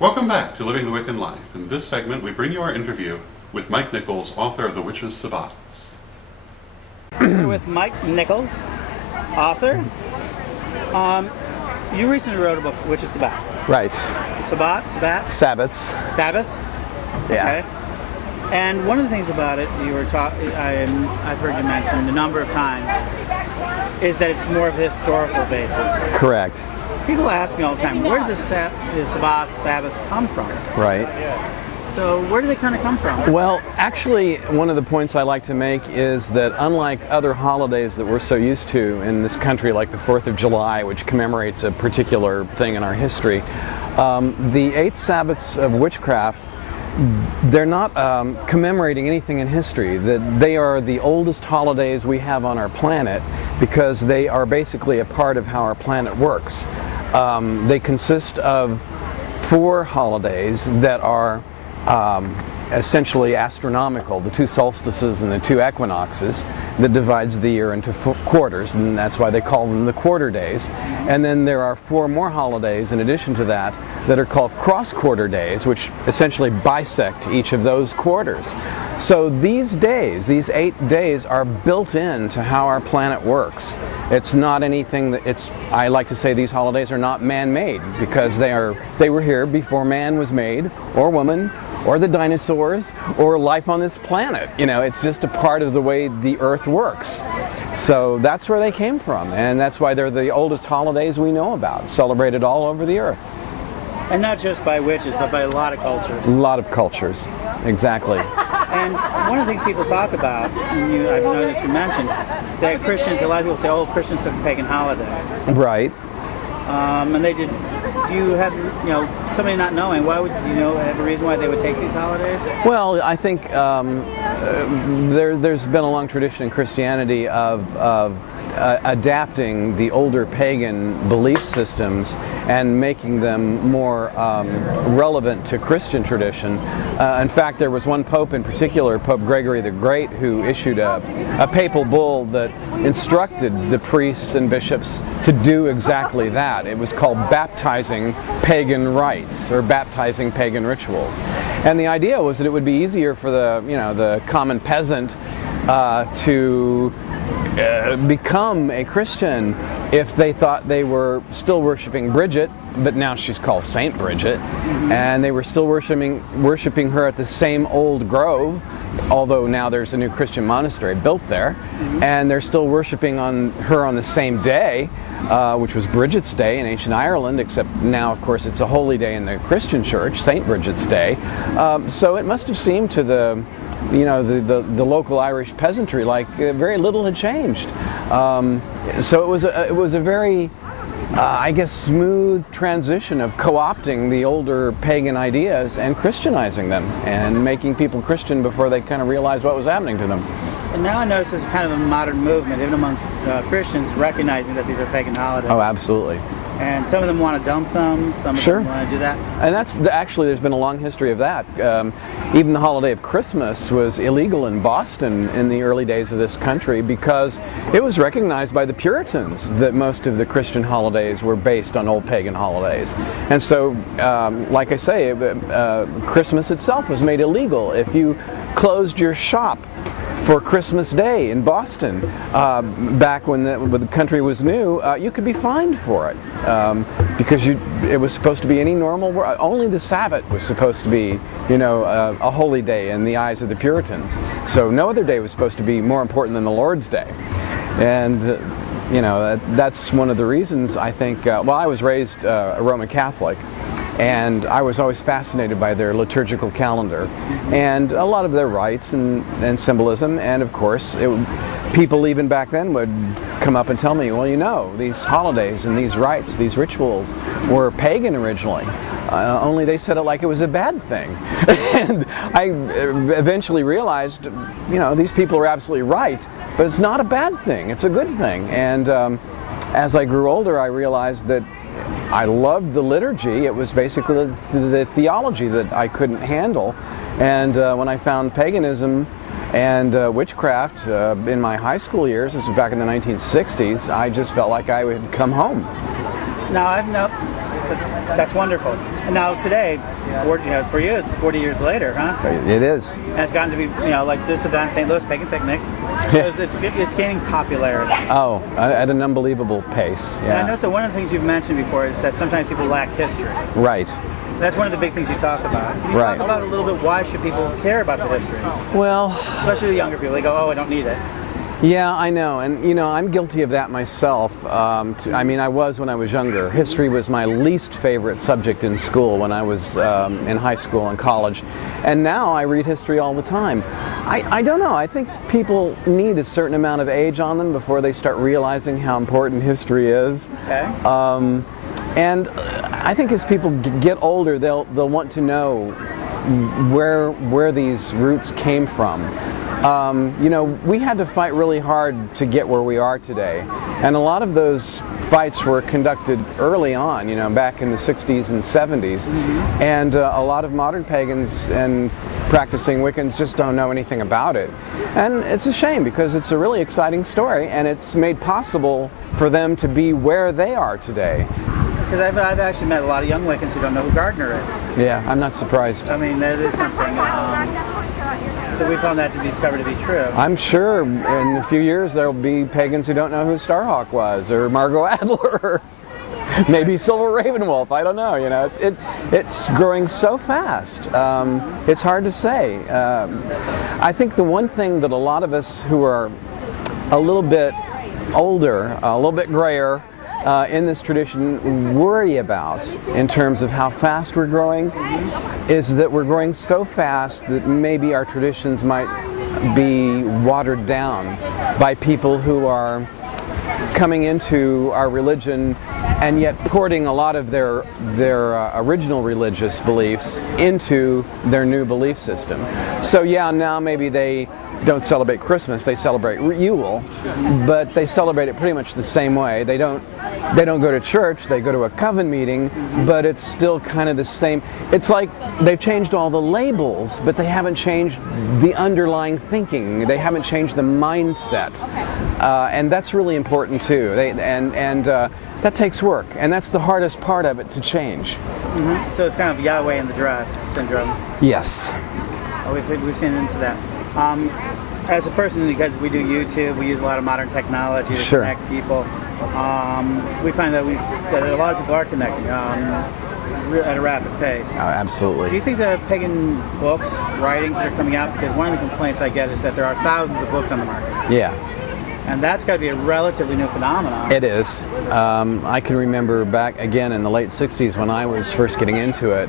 Welcome back to Living the Wiccan Life. In this segment, we bring you our interview with Mike Nichols, author of the Witches Sabbats. With Mike Nichols, author. You recently wrote a book, Witches Sabbats. Right. Sabbats? Sabbats. Sabbats? Yeah. Okay. And one of the things about it, you were I've heard you mention a number of times, is that it's more of a historical basis. Correct. People ask me all the time, where do the Sabbats come from? Right. So where do they kind of come from? Well, actually, one of the points I like to make is that unlike other holidays that we're so used to in this country, like the 4th of July, which commemorates a particular thing in our history, the 8 Sabbats of witchcraft, they're not commemorating anything in history. They are the oldest holidays we have on our planet because they are basically a part of how our planet works. They consist of 4 holidays that are essentially astronomical, the 2 solstices and the 2 equinoxes, that divides the year into quarters, and that's why they call them the quarter days. And then there are 4 more holidays in addition to that that are called cross-quarter days, which essentially bisect each of those quarters. So these days, these 8 days, are built into how our planet works. It's not anything that I like to say these holidays are not man-made, because they were here before man was made, or woman, or the dinosaurs, or life on this planet. You know, it's just a part of the way the Earth works. So that's where they came from, and that's why they're the oldest holidays we know about, celebrated all over the Earth. And not just by witches, but by a lot of cultures. A lot of cultures, exactly. And one of the things people talk about, and I know that you mentioned, that Christians, a lot of people say, oh, Christians took pagan holidays. Right. And they did. Do you have, somebody not knowing, why would have a reason why they would take these holidays? Well, I think there's been a long tradition in Christianity of adapting the older pagan belief systems and making them more relevant to Christian tradition. In fact, there was one pope in particular, Pope Gregory the Great, who issued a papal bull that instructed the priests and bishops to do exactly that. It was called baptizing pagan rites, or baptizing pagan rituals. And the idea was that it would be easier for the common peasant to become a Christian if they thought they were still worshiping Bridget, but now she's called Saint Bridget, and they were still worshiping her at the same old grove, although now there's a new Christian monastery built there, and they're still worshiping her on the same day, which was Bridget's Day in ancient Ireland, except now, of course, it's a holy day in the Christian church, Saint Bridget's Day. So it must have seemed to the local Irish peasantry like very little had changed. So it was a very, I guess, smooth transition of co-opting the older pagan ideas and Christianizing them and making people Christian before they kind of realized what was happening to them. And now I notice there's kind of a modern movement, even amongst Christians, recognizing that these are pagan holidays. Oh, absolutely. And some of them want to dump them, some of them want to do that. And actually, there's been a long history of that. Even the holiday of Christmas was illegal in Boston in the early days of this country because it was recognized by the Puritans that most of the Christian holidays were based on old pagan holidays. And so, like I say, Christmas itself was made illegal. If you closed your shop for Christmas Day in Boston, back when the country was new, you could be fined for it because it was supposed to be any normal. Only the Sabbath was supposed to be, a holy day in the eyes of the Puritans. So no other day was supposed to be more important than the Lord's Day, and that's one of the reasons I think. Well, I was raised a Roman Catholic, and I was always fascinated by their liturgical calendar and a lot of their rites and symbolism. And of course, people even back then would come up and tell me, well, these holidays and these rites, these rituals were pagan originally. Only they said it like it was a bad thing. And I eventually realized, these people are absolutely right, but it's not a bad thing. It's a good thing. And as I grew older, I realized that I loved the liturgy. It was basically the theology that I couldn't handle. And when I found paganism and witchcraft in my high school years, this was back in the 1960s, I just felt like I would come home. Now, That's wonderful. And now today, for you, it's 40 years later, huh? It is. And it's gotten to be, like this event, St. Louis Pagan Picnic. So it's gaining popularity. Oh, at an unbelievable pace. And Yeah. I noticed that one of the things you've mentioned before is that sometimes people lack history. Right. That's one of the big things you talk about. Can you Right. talk about a little bit why should people care about the history? Well, Especially the younger people. They go, oh, I don't need it. yeah, I know, and I'm guilty of that myself. I was when I was younger. History was my least favorite subject in school when I was in high school and college, and now I read history all the time. I don't know. I think people need a certain amount of age on them before they start realizing how important history is. Okay. And I think as people get older, they'll want to know where these roots came from. We had to fight really hard to get where we are today. And a lot of those fights were conducted early on, back in the 60s and 70s. Mm-hmm. And a lot of modern pagans and practicing Wiccans just don't know anything about it. And it's a shame because it's a really exciting story and it's made possible for them to be where they are today. Because I've actually met a lot of young Wiccans who don't know who Gardner is. Yeah, I'm not surprised. I mean, that is something that we found that to be discovered to be true. I'm sure in a few years there will be pagans who don't know who Starhawk was, or Margot Adler, maybe Silver Ravenwolf. I don't know. It's growing so fast. It's hard to say. I think the one thing that a lot of us who are a little bit older, a little bit grayer, in this tradition worry about in terms of how fast we're growing is that we're growing so fast that maybe our traditions might be watered down by people who are coming into our religion and yet porting a lot of their original religious beliefs into their new belief system. So yeah, now maybe they don't celebrate Christmas, they celebrate Yule, but they celebrate it pretty much the same way. They don't go to church, they go to a coven meeting, but it's still kind of the same. It's like they've changed all the labels, but they haven't changed the underlying thinking. They haven't changed the mindset. And that's really important too. That takes work, and that's the hardest part of it to change. Mm-hmm. So it's kind of Yahweh in the dress syndrome. Yes. We've seen into that. As a person, because we do YouTube, we use a lot of modern technology to connect people. We find that a lot of people are connecting at a rapid pace. Oh, absolutely. Do you think the pagan books, writings that are coming out, because one of the complaints I get is that there are thousands of books on the market. Yeah. And that's got to be a relatively new phenomenon. It is. I can remember back again in the late 60s when I was first getting into it,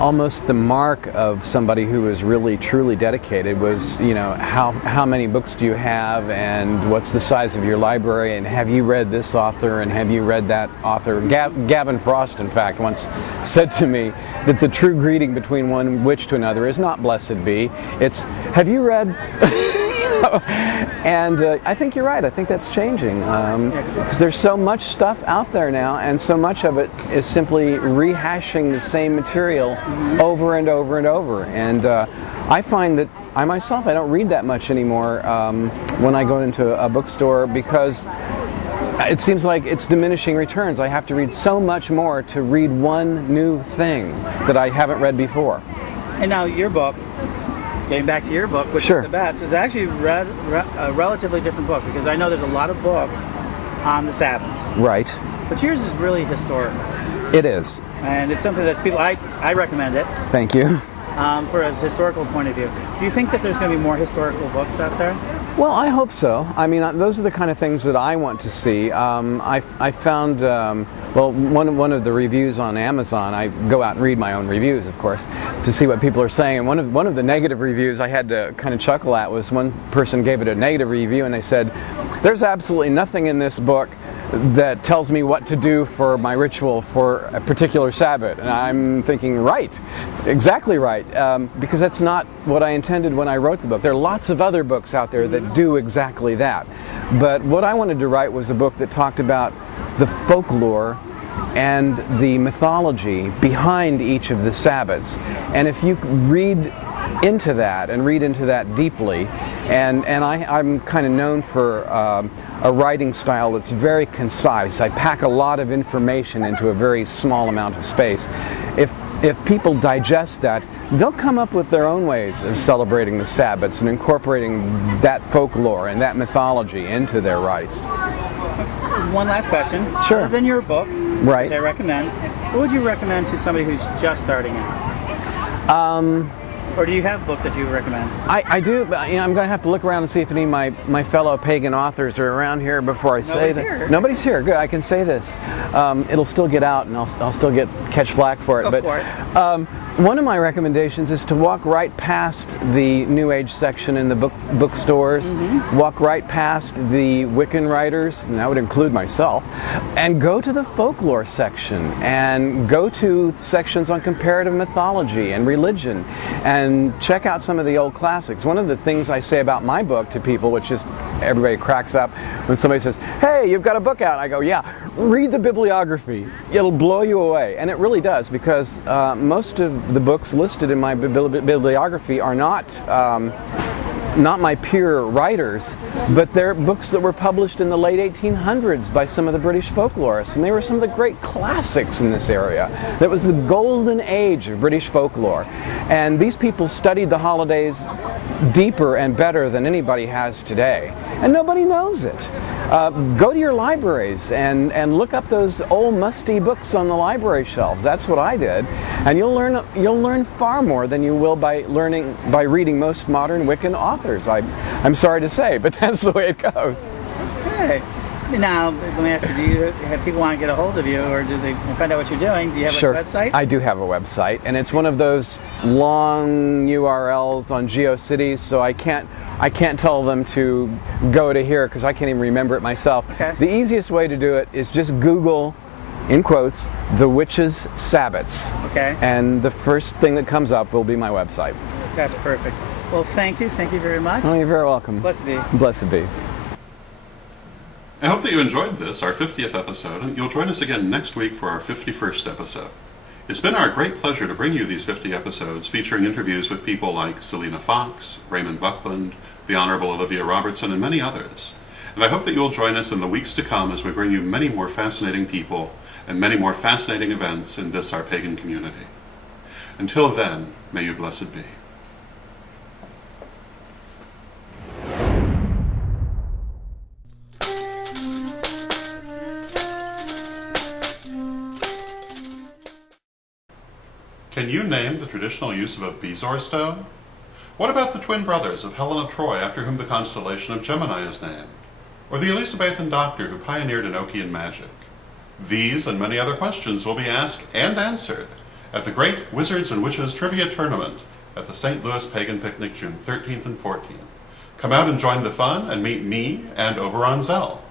almost the mark of somebody who was really truly dedicated was, how many books do you have and what's the size of your library and have you read this author and have you read that author. Gavin Frost, in fact, once said to me that the true greeting between one witch to another is not blessed be, it's have you read... And I think you're right. I think that's changing because there's so much stuff out there now, and so much of it is simply rehashing the same material over and over and over. And I find that I myself, I don't read that much anymore when I go into a bookstore because it seems like it's diminishing returns. I have to read so much more to read one new thing that I haven't read before. And now your book, getting back to your book, Witches Sabbats, is actually a relatively different book because I know there's a lot of books on the Sabbats. Right. But yours is really historical. It is. And it's something that people, I recommend it. Thank you. For a historical point of view. Do you think that there's going to be more historical books out there? Well, I hope so. I mean, those are the kind of things that I want to see. I found, one of the reviews on Amazon, I go out and read my own reviews, of course, to see what people are saying. And one of the negative reviews I had to kind of chuckle at was one person gave it a negative review and they said, there's absolutely nothing in this book that tells me what to do for my ritual for a particular Sabbat. And I'm thinking, right, exactly right, because that's not what I intended when I wrote the book. There are lots of other books out there that do exactly that. But what I wanted to write was a book that talked about the folklore and the mythology behind each of the Sabbats. And if you read into that and read into that deeply. And I'm kind of known for a writing style that's very concise. I pack a lot of information into a very small amount of space. If people digest that, they'll come up with their own ways of celebrating the Sabbats and incorporating that folklore and that mythology into their rites. One last question. Sure. Other than your book, right, which I recommend, what would you recommend to somebody who's just starting out? Or do you have a book that you would recommend? I do, but I'm going to have to look around and see if any of my fellow pagan authors are around here before I say that. Here. Nobody's here. Good, I can say this. It'll still get out, and I'll still catch flack for it. Of course. One of my recommendations is to walk right past the New Age section in the bookstores, walk right past the Wiccan writers, and that would include myself, and go to the folklore section, and go to sections on comparative mythology and religion, and check out some of the old classics. One of the things I say about my book to people, which is everybody cracks up when somebody says, "Hey, you've got a book out." I go, "Yeah, read the bibliography. It'll blow you away." And it really does, because most of the books listed in my bibliography are not my peer writers, but they're books that were published in the late 1800s by some of the British folklorists, and they were some of the great classics in this area. That was the golden age of British folklore, and these people studied the holidays deeper and better than anybody has today, and nobody knows it. Go to your libraries and look up those old musty books on the library shelves. That's what I did, and you'll learn far more than you will by reading most modern Wiccan authors. I'm sorry to say, but that's the way it goes. Okay. Now, let me ask you, do you have people want to get a hold of you, or do they find out what you're doing? Do you have Sure. a website? I do have a website, and it's one of those long URLs on GeoCities, so I can't tell them to go to here because I can't even remember it myself. Okay. The easiest way to do it is just Google, in quotes, the Witches Sabbats. Okay. And the first thing that comes up will be my website. That's perfect. Well, thank you very much. Oh, you're very welcome. Blessed be. Blessed be. I hope that you enjoyed this, our 50th episode, and you'll join us again next week for our 51st episode. It's been our great pleasure to bring you these 50 episodes featuring interviews with people like Selena Fox, Raymond Buckland, the Honorable Olivia Robertson, and many others. And I hope that you'll join us in the weeks to come as we bring you many more fascinating people and many more fascinating events in this, our pagan community. Until then, may you blessed be. Can you name the traditional use of a bezoar stone? What about the twin brothers of Helen of Troy, after whom the constellation of Gemini is named? Or the Elizabethan doctor who pioneered Enochian magic? These and many other questions will be asked and answered at the Great Wizards and Witches Trivia Tournament at the St. Louis Pagan Picnic June 13th and 14th. Come out and join the fun and meet me and Oberon Zell.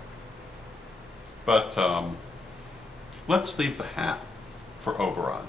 But let's leave the hat for Oberon.